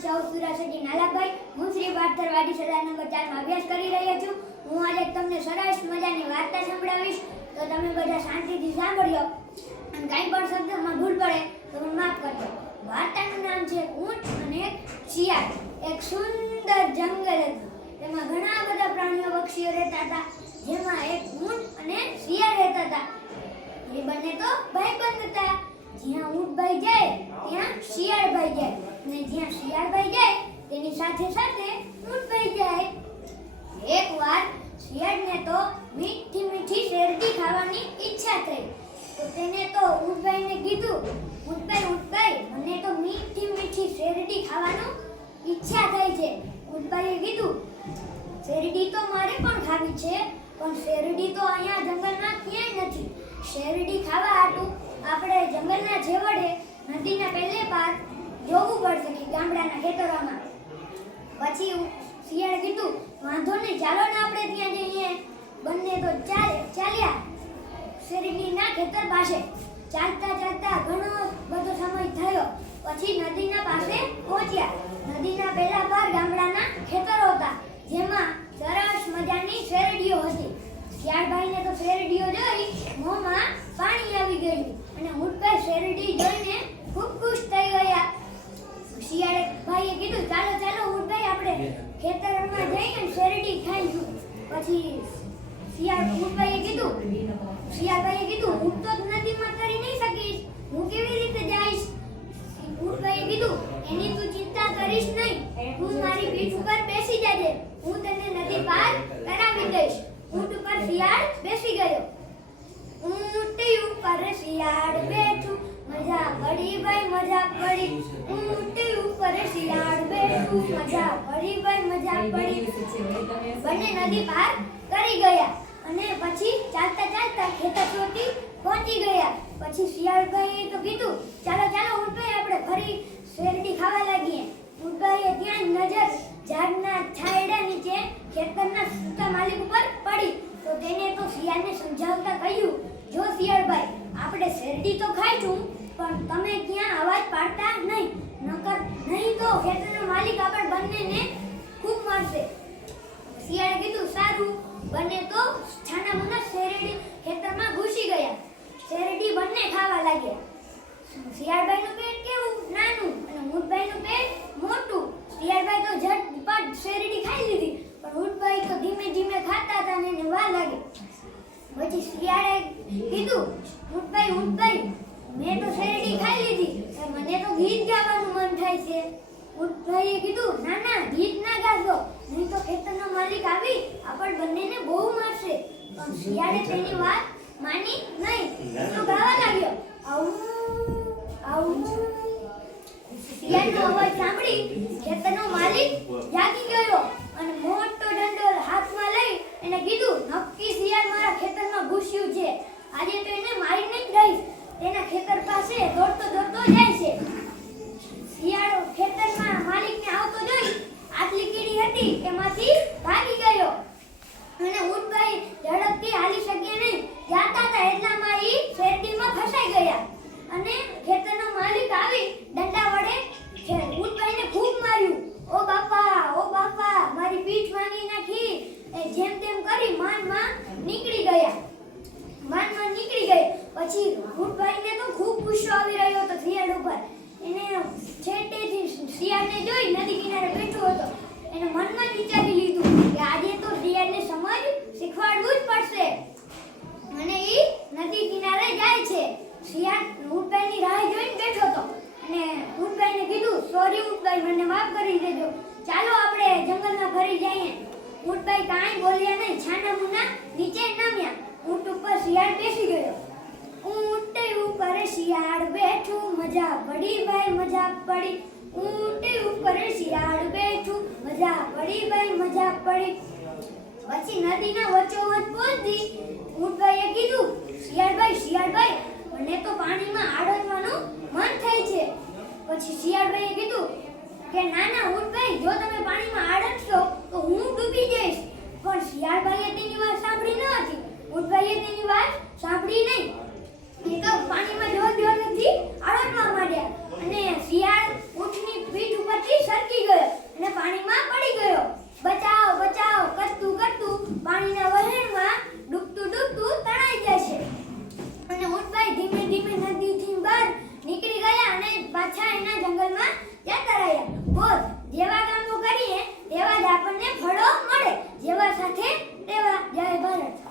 છે અવસુરાસજી નાલાભાઈ, હું શ્રી પાર્થર વાડી સદા નંબર ચારમાં અભ્યાસ કરી રહ્યો છું. હું આજે તમને સરસ મજાની વાર્તા સંભળાવીશ. તો તમે બધા શાંતિથી સાંભળ્યો. અને કાંઈ પણ શબ્દમાં ભૂલ પડે તો મને માફ કરજો. વાર્તાનું નામ છે ઊંટ અને શિયાળ. એક સુંદર જંગલ હતું. તેમાં ઘણા બધા પ્રાણીઓ, પક્ષીઓ રહેતા હતા. જેમાં એક ઊંટ અને શિયાળ રહેતા હતા. એ બંને તો ભાઈબંધ હતા. જ્યાં ઊંટભાઈ જાય, ત્યાં શિયાળભાઈ જાય. અને જ્યાં શિયાળભાઈ જાય, તેની સાથે સાથે ઊંટભાઈ જાય. એકવાર શિયાળને તો મીઠી મીઠી શેરડી ખાવાની ઈચ્છા થઈ. તો તેને તો ઊંટભાઈને કીધું, ઊંટભાઈ ઊંટભાઈ, મને તો મીઠી મીઠી શેરડી ખાવાનું ઈચ્છા થઈ છે. ઊંટભાઈએ કીધું, શેરડી તો મારે પણ ખાવી છે, પણ શેરડી તો અહીંયા જંગલમાં ક્યાંય નથી. શેરડી ખાવા હાટું આપણે જંગલના છેવડે નદીના પહેલે પાર જોવું પડશે કે ગામડાના ખેતરોમાં પછી શિયાળે કીધું, વાંધો નહીં, ચાલો ને આપણે ત્યાં જઈએ. બંને તો ચાલે, ચાલ્યા. શેરડીના ખેતર પાસે ચાલતા ચાલતા ઘણો બધો સમય થયો. પછી નદીના પાસે પહોંચ્યા. નદીના પહેલા પાર ગામડાના ખેતરો હતા, જેમાં સરસ મજાની શેરડીઓ હતી. શિયાળભાઈને તો શેરડીઓ જોઈ મોંમાં પાણી આવી ગયું અને ઊંટભાઈ શેરડી જોઈને ખૂબ ખુશ થઈ ગયા શિયાળે ભાઈએ કીધું ચાલો ચાલો ઊંટભાઈ આપણે ખેતરમાં જઈને શેરડી ખાઈશું. પછી શિયાળ ઊંટભાઈએ કીધું શિયાળભાઈએ કીધું હું તો નદીમાં તરી નહીં શકીશ. હું કેવી રીતે જઈશ? ઊંટભાઈએ કીધું એની તું ચિંતા કરીશ નહીં. તું મારી પીઠ ઉપર બેસી જાજે. હું તને નદી પાર કરાવી દઈશ. ઊંટ ઉપર શિયાળ બેસી ગયો. ઊંટ ઉપર શિયાળ બેઠું. મજા પડી ભાઈ મજા પડી. ઊંટ ઉપર મજા પડી ભાઈ મજા પડી. બંને નદી પાર કરી ગયા. અને પછી ચાલતા ચાલતા ખેતર ચોટી પહોંચી ગયા. પછી શિયાળભાઈએ તો કીધું ચાલો ચાલો ઊંટભાઈ આપણે ફરી શેરડી ખાવા લાગીએ. ઊંટભાઈએ ત્યાં નજર ઝાડના છાંયડા નીચે ખેતરના સૂતા માલિક ઉપર પડી. તો તેને તો શિયાળને સમજાવતા કહ્યું જો શિયાળભાઈ આપણે શેરડી તો ખાઈશું પણ તમે ત્યાં અવાજ પાડતા નહીં. નકર નહીં તો માલિક આપણ બંનેને ખૂબ મળશે શિયાળે કીધું, સારું, બંને તો છાના મુના શેરડી ખેતરમાં ઘૂસી ગયા. શેરડી બંને ખાવા લાગ્યા. શિયાળભાઈનું પેટ કેવું? નાનું. અને ઊંટભાઈનું પેટ મોટું. શિયાળભાઈ તો ઝટપટ શેરડી ખાઈ લીધી, પણ ઊંટભાઈ તો ધીમે ધીમે ખાતા હતા અને એને લાગે. પછી શિયાળે કીધું ઊંટભાઈ ઊંટભાઈ મેં તો શેરડી ખાઈ લીધી મને તો ગીત ગાવાનું મન થાય છે. ઊંટભાઈએ કીધું ના ના ગીત ના ગાજો. નહીં તો ખેતરનો માલિક આવી આપણ બંનેને બહુ મારશે. પણ શિયાળે તેની વાત માની નહીં. તો ગાવા લાગ્યો. આવું આવું. શિયાળનો અવાજ સાંભળી ખેતરનો માલિક જાગી ગયો અને મોટો દંડો હાથમાં લઈ એને કીધું નક્કી શિયાળ મારા ખેતરમાં ઘૂસ્યું છે. આજે તો એને મારીને જ દઈશ તેના ખેતર પાસે દોડતો દોડતો જાય ti, Emma ઊંટભાઈ કાંઈ બોલ્યા નહીં. છાના મુના નીચે નમ્યા. ઊંટ ઉપર શિયાળ બેસી ગયો. ઊંટ ઉપર શિયાળ બેઠું. મજા પડી ભાઈ, મજા પડી. ઊંટ ઉપર શિયાળ બેઠું. મજા પડી ભાઈ, મજા પડી. પછી નદીના વચ્ચોવચ પહોંચી. ઊંટભાઈએ કીધું, શિયાળભાઈ શિયાળભાઈ, મને તો પાણીમાં આડતવાનું મન થાય છે. પછી શિયાળભાઈએ કીધું કે, ના ના, ઊંટભાઈ, જો તમે પાણીમાં શિયાળભાઈએ તેની વાત સાંભળી ન હતી. ઊંટભાઈએ તેની વાત સાંભળી નહીં. એ તો પાણીમાં જોર જોર નથી અડકવા માંડ્યા. અને શિયાળ ઊંટની પીઠ ઉપરથી સરકી ગયો અને પાણીમાં પડી ગયો. બચાવ બચાવ, કરતું કરતું પાણીના વહેણમાં ડૂબતું ડૂબતું તણાઈ જાય છે અને ઊંટભાઈ ધીમે ધીમે નદીથી બહાર નીકળી ગયા અને પાછા એના જંગલમાં જતા રહ્યા. બોલ, જેવા કામો કરીએ તેવા જ આપણને ફળો મળે જેવા સાથે તેવા જય ભારત.